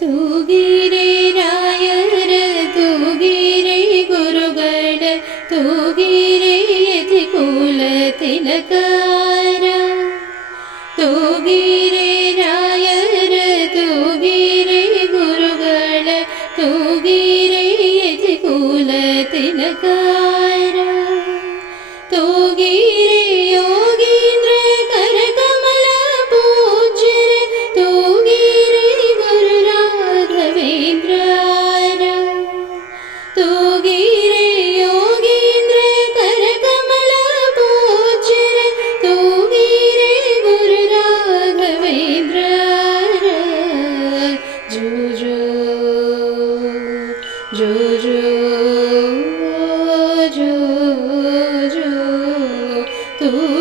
तो गिरे रायर तिरे गुरुगिरचि कुल नकारीरे रायर तिरे गुरुगिरचि कुल नगारा you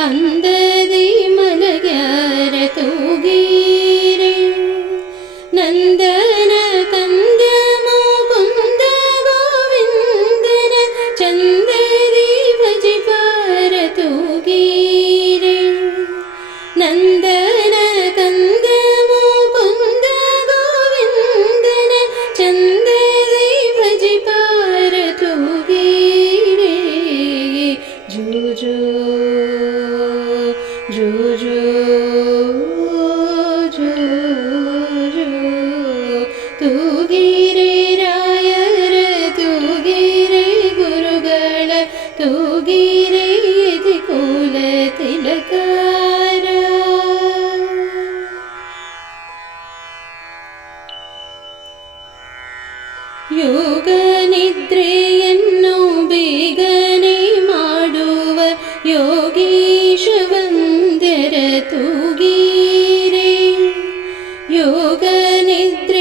അന്തതി മലകാര തൂകീരൻ നന്ദ योगीशवन्दर तूगीरे योगनिद्रेयन्नो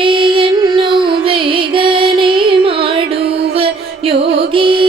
वेगने माडुव योगी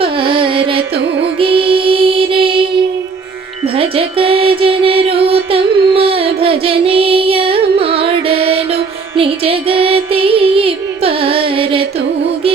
परतोगीरे। भजकजनरो तम भजनेय माडलो निजगति परतोगी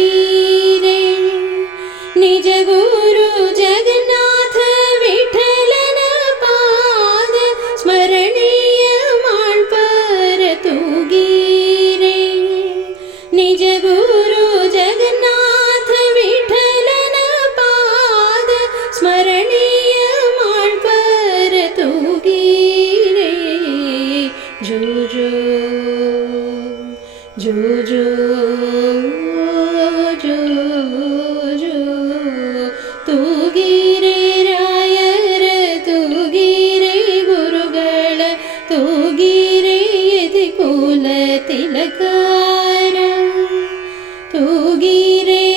തൂകിരേ